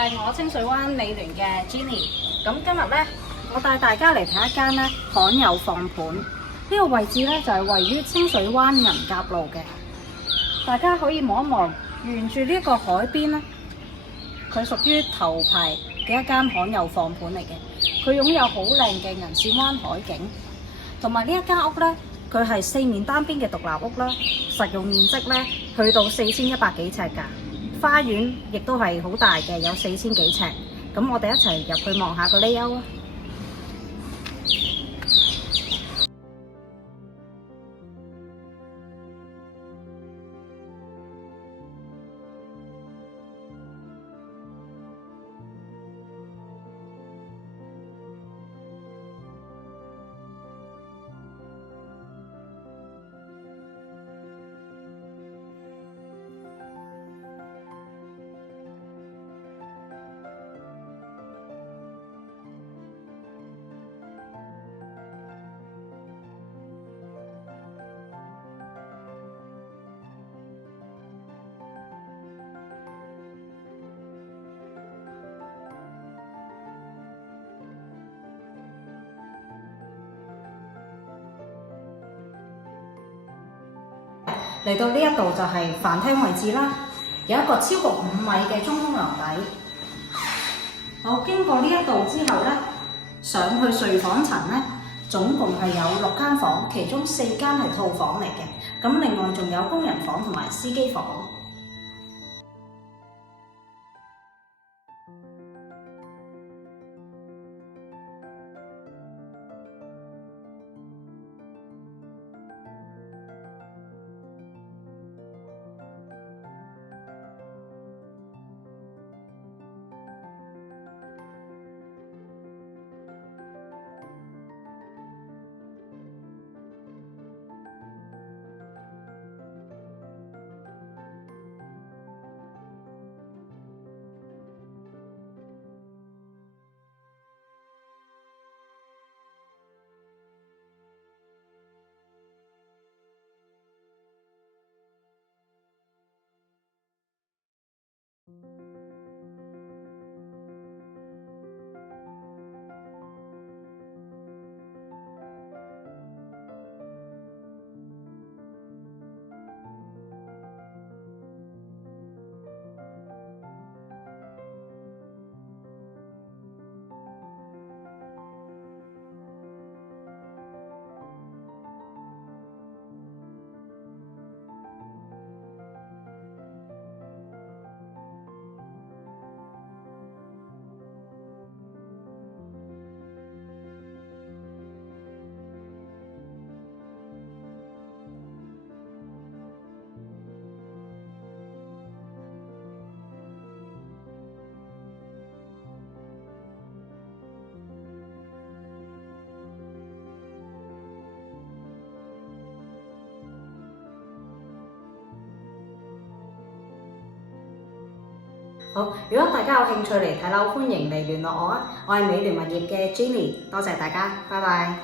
我清水灣美聯嘅 Jenny。咁今日咧，我帶大家嚟睇一間咧罕有放盤。呢個位置咧就係位於清水灣銀甲路嘅。大家可以望一望，沿住呢一個海邊咧，佢屬於頭排嘅一間罕有放盤嚟嘅。佢擁有好靚嘅銀線灣海景，同埋呢一間屋咧，佢係四面單邊嘅獨立屋啦。實用面積咧去到4100幾尺㗎。花園亦都係好大嘅，有4000幾尺。咁我哋一齊入去望下個 layout 啊！嚟到呢一度就係飯廳位置啦，有一個超過5米嘅中空樓底。好，經過呢一度之後咧，上去睡房層咧，總共係有6間房，其中4間係套房嚟嘅。咁另外仲有工人房同埋司機房。好，如果大家有興趣嚟睇樓，歡迎嚟聯絡我啊！我係美聯物業嘅 Jenny，多謝大家，拜拜。